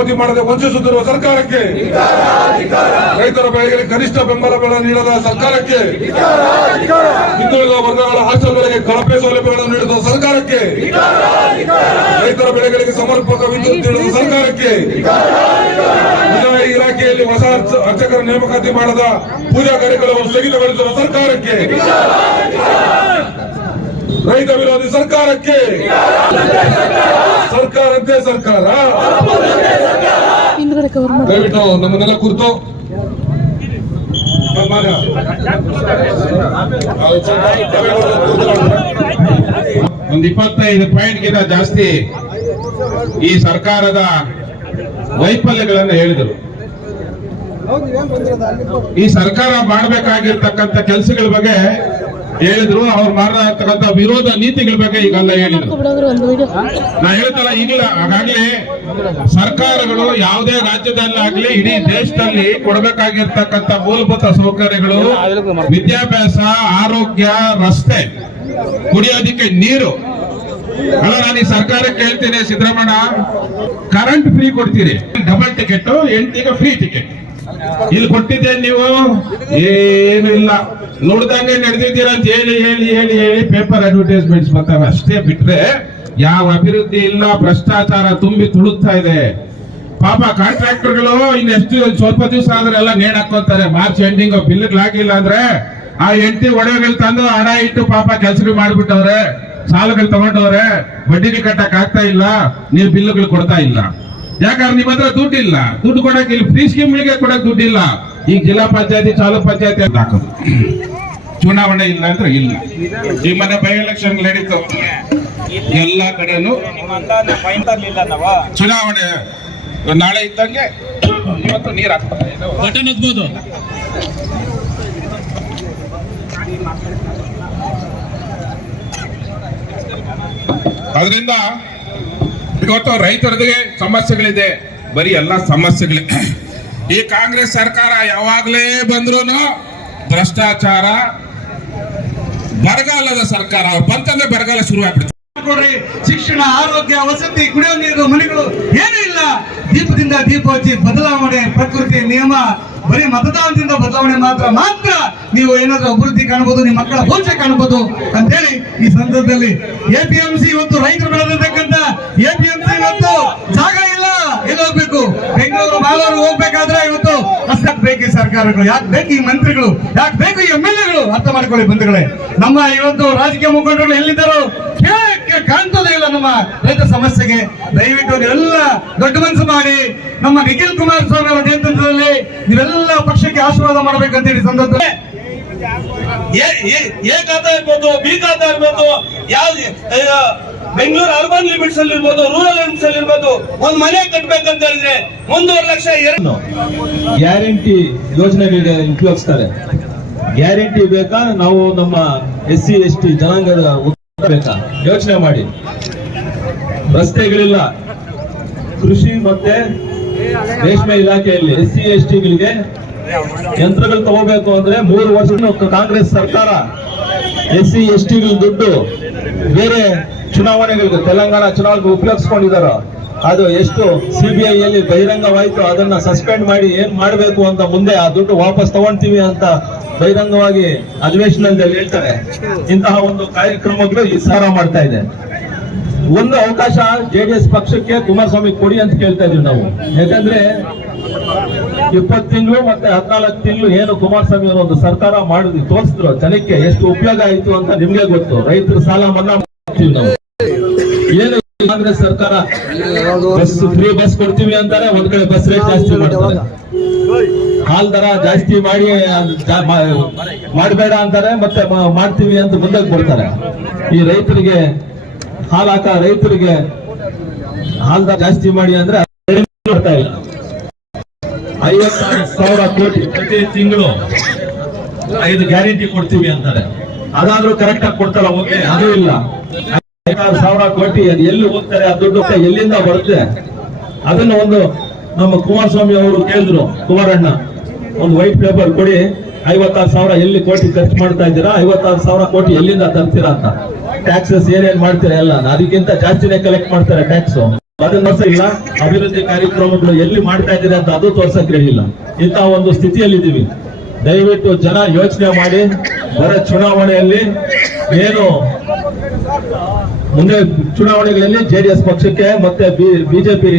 ಪಾವತಿ ಮಾಡದೆ ವಂಚಿಸುತ್ತಿರುವ ಸರ್ಕಾರಕ್ಕೆ. ರೈತರ ಬೆಳೆಗಳಿಗೆ ಕನಿಷ್ಠ ಬೆಂಬಲ ಬೆಲೆ ನೀಡದ ಸರ್ಕಾರಕ್ಕೆ. ಹಿಂದುಳಿದ ವರ್ಗಗಳ ಹಾಸ್ಟೆಲ್ಗಳಿಗೆ ಕಳಪೆ ಸೌಲಭ್ಯಗಳನ್ನು ನೀಡಿದ ಸರ್ಕಾರಕ್ಕೆ. ರೈತರ ಬೆಳೆಗಳಿಗೆ ಸಮರ್ಪಕ ವಿದ್ಯುತ್ ನೀಡಿದ ಸರ್ಕಾರಕ್ಕೆ. ಇಲಾಖೆಯಲ್ಲಿ ಹೊಸ ಅರ್ಚ- ಅರ್ಚಕರ ನೇಮಕಾತಿ ಮಾಡದ ಪೂಜಾ ಕಾರ್ಯಕ್ರಮವನ್ನು ಸ್ಥಗಿತಗೊಳಿಸಿದ ಸರ್ಕಾರಕ್ಕೆ. ರೈತ ವಿರೋಧಿ ಸರ್ಕಾರಕ್ಕೆ. ಸರ್ಕಾರದ್ದೇ ಸರ್ಕಾರ. ದಯವಿಟ್ಟು ನಮ್ಮನ್ನೆಲ್ಲ ಕುರಿತು. ಒಂದ್ ಇಪ್ಪತ್ತೈದು ಪಾಯಿಂಟ್ ಗಿಂತ ಜಾಸ್ತಿ ಈ ಸರ್ಕಾರದ ವೈಫಲ್ಯಗಳನ್ನು ಹೇಳಿದರು. ಈ ಸರ್ಕಾರ ಮಾಡಬೇಕಾಗಿರ್ತಕ್ಕಂಥ ಕೆಲಸಗಳ ಬಗ್ಗೆ ಹೇಳಿದ್ರು, ಅವ್ರು ಮಾಡತಕ್ಕಂತ ವಿರೋಧ ನೀತಿಗಳ ಬಗ್ಗೆ ಈಗಲ್ಲ ಹೇಳಿದ್ರು. ನಾ ಹೇಳ್ತಲ್ಲ ಈಗಲ್ಲ ಹಾಗಾಗ್ಲೇ ಸರ್ಕಾರಗಳು ಯಾವುದೇ ರಾಜ್ಯದಲ್ಲಾಗ್ಲಿ, ಇಡೀ ದೇಶದಲ್ಲಿ ಕೊಡಬೇಕಾಗಿರ್ತಕ್ಕಂಥ ಮೂಲಭೂತ ಸೌಕರ್ಯಗಳು, ವಿದ್ಯಾಭ್ಯಾಸ, ಆರೋಗ್ಯ, ರಸ್ತೆ, ಕುಡಿಯೋದಿಕ್ಕೆ ನೀರು. ಅಲ್ಲ, ನಾನು ಈ ಸರ್ಕಾರಕ್ಕೆ ಹೇಳ್ತೀನಿ ಸಿದ್ದರಾಮಣ್ಣ ಕರೆಂಟ್ ಫ್ರೀ ಕೊಡ್ತೀರಿ. ಡಬಲ್ ಟಿಕೆಟ್ ಎಂಟಿಗೆ ಫ್ರೀ ಟಿಕೆಟ್ ಇಲ್ಲಿ ಕೊಟ್ಟಿದ್ದೆ ನೀವು? ಏನಿಲ್ಲ. ಇಲ್ಲ ನೋಡ್ದಂಗೆ ನಡೆದಿದ್ದೀರಾ ಅಂತ ಹೇಳಿ ಹೇಳಿ ಹೇಳಿ ಹೇಳಿ ಪೇಪರ್ ಅಡ್ವರ್ಟೈಸ್ಮೆಂಟ್ಸ್ ಬರ್ತಾವೆ ಅಷ್ಟೇ ಬಿಟ್ರೆ ಯಾವ ಅಭಿವೃದ್ಧಿ ಇಲ್ಲ, ಭ್ರಷ್ಟಾಚಾರ ತುಂಬಿ ತುಳುಕ್ತಾ ಇದೆ. ಪಾಪ ಕಾಂಟ್ರಾಕ್ಟರ್ಗಳು ಇನ್ನೆಷ್ಟು ಸ್ವಲ್ಪ ದಿವಸ ಆದ್ರೆ ಎಲ್ಲ ನೇಣ್ ಹಾಕೋತಾರೆ ಮಾರ್ಚ್ ಎಂಡಿಂಗ್ ಬಿಲ್ಗಳಾಗಿಲ್ಲ ಅಂದ್ರೆ ಆ ಎಂಟಿ ಒಡೆಗಳು ತಂದು ಹಣ ಇಟ್ಟು ಪಾಪ ಕೆಲಸಗಳು ಮಾಡ್ಬಿಟ್ಟವ್ರೆ, ಸಾಲಗಳು ತಗೊಂಡವ್ರೆ ಬಡ್ಡಿಗೆ ಕಟ್ಟಕ್ ಆಗ್ತಾ ಇಲ್ಲ, ನೀವು ಬಿಲ್ಲುಗಳು ಕೊಡ್ತಾ ಇಲ್ಲ. ಯಾಕಂದ್ರೆ ನಿಮ್ಮ ಹತ್ರ ದುಡ್ಡು ಇಲ್ಲ ದುಡ್ಡು ಕೊಡಕ್ಕೆ ಇಲ್ಲಿ ಫ್ರೀ ಸ್ಕೀಮ್ಗಳಿಗೆ ಕೊಡಕ್ ದುಡ್ಡಿಲ್ಲ. ಈಗ ಜಿಲ್ಲಾ ಪಂಚಾಯತಿ ತಾಲೂಕ್ ಪಂಚಾಯತಿ ಅಂತ ಹಾಕೋದು. ಚುನಾವಣೆ ಇಲ್ಲ ಅಂದ್ರೆ ಇಲ್ಲ. ಈ ಮನೆ ಬೈ ಎಲೆಕ್ಷನ್ ನಡೀತು. ಎಲ್ಲಾ ಕಡೆನು ಚುನಾವಣೆ ನಾಳೆ ಇದ್ದಂಗೆ ಇವತ್ತು ನೀರ್ ಒತ್ಬೋದು ಅದರಿಂದ ಇವತ್ತು ರೈತರದೇ ಸಮಸ್ಯೆಗಳಿದೆ. ಬರೀ ಎಲ್ಲ ಸಮಸ್ಯೆಗಳೇ. ಈ ಕಾಂಗ್ರೆಸ್ ಸರ್ಕಾರ ಯಾವಾಗಲೇ ಬಂದ್ರು ಭ್ರಷ್ಟಾಚಾರ, ಬರಗಾಲದ ಸರ್ಕಾರ, ಬಂತಂದ್ರೆ ಬರಗಾಲ ಶುರು ಆಗ್ಬಿಡುತ್ತೆ ಕೊಡ್ರಿ ಶಿಕ್ಷಣ, ಆರೋಗ್ಯ, ವಸತಿ, ಕುಡಿಯೋ ನೀರು, ಮನೆಗಳು ಏನೂ ಇಲ್ಲ. ದೀಪದಿಂದ ದೀಪ ಹಚ್ಚಿ ಬದಲಾವಣೆ, ಪ್ರಕೃತಿ, ನಿಯಮ, ಬರೀ ಮತದಾನದಿಂದ ಬದಲಾವಣೆ ಮಾತ್ರ. ಮಾತ್ರ ನೀವು ಏನಾದ್ರೂ ಅಭಿವೃದ್ಧಿ ಕಾಣಬಹುದು ನಿಮ್ಮ ಮಕ್ಕಳ ಭವಿಷ್ಯ ಕಾಣಬಹುದು ಅಂತ ಹೇಳಿ ಈ ಸಂದರ್ಭದಲ್ಲಿ ಎಪಿಎಂಸಿ ಇವತ್ತು ರೈತರು ಬೆಳೆದಿರ್ತಕ್ಕಂಥ ಎಪಿಎಂಸಿ ಇವತ್ತು ಜಾಗ ಇಲ್ಲ ಎಲ್ಲಿ ಹೋಗ್ಬೇಕು ಬಾಲೂರು ಹೋಗ್ಬೇಕಾದ್ರೆ ಇವತ್ತು ಅಷ್ಟಕ್ಕೆ ಬೇಕು ಈ ಸರ್ಕಾರಗಳು ಯಾಕೆ ಬೇಕು ಈ ಮಂತ್ರಿಗಳು ಯಾಕೆ ಬೇಕು ಎಂ ಎಲ್ ಎಗಳು ಅರ್ಥ ಮಾಡ್ಕೊಳ್ಳಿ ಬಂಧುಗಳೇ ನಮ್ಮ ಇವತ್ತು ರಾಜಕೀಯ ಮುಖಂಡರು ಎಲ್ಲಿದ್ದಾರೋ ಕೇಳಕ್ಕೆ ಕಾಣ್ತದೇ ಇಲ್ಲ ನಮ್ಮ ರೈತ ಸಮಸ್ಯೆಗೆ ದಯವಿಟ್ಟು ನೀವೆಲ್ಲ ದೊಡ್ಡ ಮನಸ್ಸು ಮಾಡಿ ನಮ್ಮ ನಿಖಿಲ್ ಕುಮಾರಸ್ವಾಮಿ ಅವರ ನೇತೃತ್ವದಲ್ಲಿ ನೀವೆಲ್ಲ ಪಕ್ಷಕ್ಕೆ ಆಶೀರ್ವಾದ ಮಾಡಬೇಕಂತ ಹೇಳಿ ಸಂದರ್ಭದಲ್ಲಿ ಏ ಖಾತಾ ಇರ್ಬೋದು ಬಿ ಖಾತಾ ಇರ್ಬೋದು ಯಾವ ಬೆಂಗಳೂರು ಅರ್ಬನ್ ಲಿಮಿಟ್ಸ್ ಅಲ್ಲಿ ಇರ್ಬೋದು ರೂರಲ್ ಲಿಮಿಟ್ಸ್ ಅಲ್ಲಿ ಇರ್ಬೋದು, ಒಂದ್ ಮನೆ ಕಟ್ಬೇಕಂತ ಹೇಳಿದ್ರೆ ಒಂದೂವರೆ ಲಕ್ಷ ಗ್ಯಾರಂಟಿ ಯೋಜನೆಗಳಿಗೆ ಉಪಯೋಗಿಸ್ತಾರೆ. ಗ್ಯಾರಂಟಿ ಬೇಕಾ? ನಾವು ನಮ್ಮ ಎಸ್ ಸಿ ಎಸ್ ಟಿ ಜನಾಂಗದ ಬೇಕಾ? ಯೋಚನೆ ಮಾಡಿ. ರಸ್ತೆಗಳಿಲ್ಲ. ಕೃಷಿ ಮತ್ತೆ ರೇಷ್ಮೆ ಇಲಾಖೆಯಲ್ಲಿ ಎಸ್ ಸಿ ಎಸ್ ಟಿಗಳಿಗೆ ಯಂತ್ರಗಳು ತಗೋಬೇಕು ಅಂದ್ರೆ ಮೂರು ವರ್ಷ ಕಾಂಗ್ರೆಸ್ ಸರ್ಕಾರ ಎಸ್ ಸಿ ಎಸ್ ಟಿಗಳ ದುಡ್ಡು ಬೇರೆ ಚುನಾವಣೆಗಳಿಗೆ ತೆಲಂಗಾಣ ಚುನಾವಣೆಗೆ ಉಪಯೋಗಿಸ್ಕೊಂಡಿದಾರೋ. ಅದು ಎಷ್ಟು ಸಿಬಿಐ ಬಹಿರಂಗವಾಯಿತು ಬಹಿರಂಗವಾಯ್ತು, ಅದನ್ನ ಸಸ್ಪೆಂಡ್ ಮಾಡಿ ಏನ್ ಮಾಡಬೇಕು ಅಂತ ಮುಂದೆ ಆ ದುಡ್ಡು ವಾಪಸ್ ತಗೊಂತೀವಿ ಅಂತ ಬಹಿರಂಗವಾಗಿ ಅಧಿವೇಶನದಲ್ಲಿ ಹೇಳ್ತಾರೆ. ಇಂತಹ ಒಂದು ಕಾರ್ಯಕ್ರಮಗಳು ಈ ಮಾಡ್ತಾ ಇದೆ. ಒಂದು ಅವಕಾಶ ಜೆಡಿಎಸ್ ಪಕ್ಷಕ್ಕೆ ಕುಮಾರಸ್ವಾಮಿ ಕೊಡಿ ಅಂತ ಕೇಳ್ತಾ ಇದೀವಿ ನಾವು. ಯಾಕಂದ್ರೆ ಇಪ್ಪತ್ತು ತಿಂಗಳು ಮತ್ತೆ ಹದಿನಾಲ್ಕು ತಿಂಗಳು ಏನು ಕುಮಾರಸ್ವಾಮಿ ಅವರು ಒಂದು ಸರ್ಕಾರ ಮಾಡಿದ್ವಿ ತೋರಿಸಿದ್ರು ಜನಕ್ಕೆ ಎಷ್ಟು ಉಪಯೋಗ ಆಯ್ತು ಅಂತ ನಿಮ್ಗೆ ಗೊತ್ತು. ರೈತರ ಸಾಲ ಮನ್ನಾ ಮಾಡ್ತೀವಿ ನಾವು. ಏನು ಕಾಂಗ್ರೆಸ್ ಸರ್ಕಾರ ಬಸ್ ಫ್ರೀ ಬಸ್ ಕೊಡ್ತೀವಿ ಅಂತಾರೆ, ಒಂದ್ ಕಡೆ ಬಸ್ ರೇಟ್ ಜಾಸ್ತಿ ಮಾಡ್ತಾರೆ. ಹಾಲ್ ದರ ಜಾಸ್ತಿ ಮಾಡಿ ಮಾಡಬೇಡ ಅಂತಾರೆ, ಮತ್ತೆ ಮಾಡ್ತೀವಿ ಅಂತ ಮುಂದಕ್ಕೆ ಬರ್ತಾರೆ. ಈ ರೈತರಿಗೆ, ಹಾಲ್ ಹಾಕ, ರೈತರಿಗೆ ಹಾಲ್ ದರ ಜಾಸ್ತಿ ಮಾಡಿ ಅಂದ್ರೆ ಇಲ್ಲ. ಐವತ್ತಾರು ಸಾವಿರ ಕೋಟಿ ಪ್ರತಿ ತಿಂಗಳು ಐದು ಗ್ಯಾರಂಟಿ ಕೊಡ್ತೀವಿ ಅಂತಾರೆ. ಅದಾದ್ರೂ ಕರೆಕ್ಟ್ ಆಗಿ ಕೊಡ್ತಾರ ಓಕೆ ಅದು ಇಲ್ಲ. ಐವತ್ತಾರು ಸಾವಿರ ಕೋಟಿ ಅದು ಎಲ್ಲಿ ಹೋಗ್ತಾರೆ, ಆ ದುಡ್ಡು ಎಲ್ಲಿಂದ ಬರುತ್ತೆ? ಅದನ್ನ ಒಂದು ನಮ್ಮ ಕುಮಾರಸ್ವಾಮಿ ಅವರು ಕೇಳಿದ್ರು, ಕುಮಾರಣ್ಣ, ಒಂದು ವೈಟ್ ಪೇಪರ್ ಕೊಡಿ, ಐವತ್ತಾರು ಸಾವಿರ ಎಲ್ಲಿ ಕೋಟಿ ಖರ್ಚು ಮಾಡ್ತಾ ಇದ್ದೀರಾ? ಐವತ್ತಾರು ಸಾವಿರ ಕೋಟಿ ಎಲ್ಲಿಂದ ತರ್ತೀರಾ ಅಂತ. ಟ್ಯಾಕ್ಸಸ್ ಏನೇನ್ ಮಾಡ್ತೀರಾ ಎಲ್ಲ, ಅದಕ್ಕಿಂತ ಜಾಸ್ತಿನೇ ಕಲೆಕ್ಟ್ ಮಾಡ್ತಾರೆ ಟ್ಯಾಕ್ಸ್ ಅದನ್ನ ಇಲ್ಲ ಅಭಿವೃದ್ಧಿ ಕಾರ್ಯಕ್ರಮಗಳು ಎಲ್ಲಿ ಮಾಡ್ತಾ ಇದ್ದೀರಾ ಅಂತ ಅದು ತೋರ್ಸಕ್ ಇಲ್ಲ ಇಂತಹ ಒಂದು ಸ್ಥಿತಿಯಲ್ಲಿದ್ದೀವಿ. ದಯವಿಟ್ಟು ಜನ ಯೋಚನೆ ಮಾಡಿ, ಬರ ಚುನಾವಣೆಯಲ್ಲಿ ಏನು ಮುಂದೆ ಚುನಾವಣೆಗಳಲ್ಲಿ ಜೆಡಿಎಸ್ ಪಕ್ಷಕ್ಕೆ ಮತ್ತೆ ಬಿಜೆಪಿ